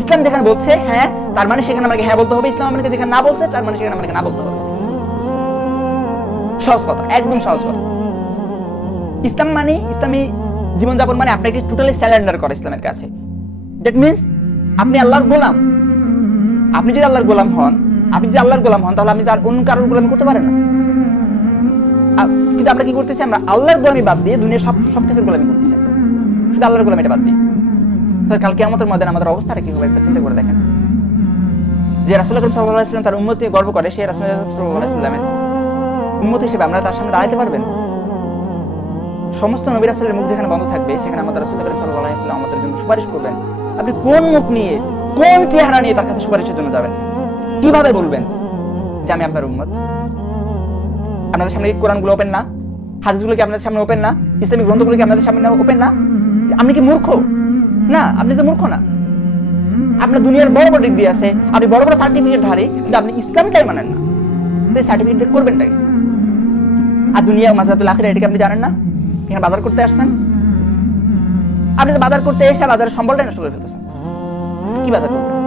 ইসলাম যেখানে বলছে হ্যাঁ, তার মানে সেখানে আমাকে হ্যাঁ বলতে হবে। ইসলাম আমাকে যেখানে না বলছে, তার মানে সেখানে আমাকে না বলতে হবে। সহজ কথা, একদম সহজ কথা। ইসলাম মানে, ইসলামী জীবনযাপন মানে আপনাকে টোটালি স্যারেন্ডার করা ইসলামের কাছে। দ্যাট মিনস আপনি আল্লাহর গোলাম। আপনি যদি আল্লাহর গোলাম হন, তাহলে আপনি তার অন্য কারোর গোলামি করতে পারেন না। কিন্তু আমরা কি করতেছি? আমরা আল্লাহর গোলামি বাদ দিয়ে দুনিয়ার সবকিছুর গোলামি করতেছি, শুধু আল্লাহর গোলামিটা বাদ দিয়ে। কাল কিয়ামতের ময়দানে আমাদের অবস্থাটা কি হবে একবার চিন্তা করে দেখেন। যে রাসূল আকরাম সাল্লাল্লাহু আলাইহি ওয়াসাল্লাম তার উম্মত নিয়ে গর্ব করে, সেই রাসূল সাল্লাল্লাহু আলাইহি ওয়াসাল্লামের উম্মত হিসেবে আমরা তার সামনে দাঁড়াতে পারবেন? সমস্ত নবী রাসূলের মুখ যেখানে বন্ধ থাকবে, সেখানে আমাদের রাসূল আকরাম সাল্লাল্লাহু আলাইহি ওয়াসাল্লাম আমাদের জন্য সুপারিশ করবেন। আপনি কোন মুখ নিয়ে, কোন চেহারা নিয়ে তার কাছে সুপারিশের জন্য যাবেন? কিভাবে বলবেন যে আমি আপনার উম্মত? আপনাদের সামনে কোরআনগুলো ওপেন না? হাদিসগুলো কি আপনাদের সামনে ওপেন না? ইসলামিক গ্রন্থগুলো কি আপনাদের সামনে ওপেন না? আপনি কি মূর্খ? না, আপনি তো মূর্খ না। আপনার দুনিয়ার বড় বড় ডিগ্রি আছে, আপনি বড় বড় সার্টিফিকেট ধারী, কিন্তু আপনি ইসলামটাই মানেন না। তো এই সার্টিফিকেট করবেনটাই। আর দুনিয়া মাযরাতুল আখিরা এটাকে আপনি জানেন না? এখানে বাজার করতে আসছেন, আপনি তো বাজার করতে এসে বাজারের সম্বলটাই নষ্ট করে ফেলতেছেন। কি বাজার করবেন?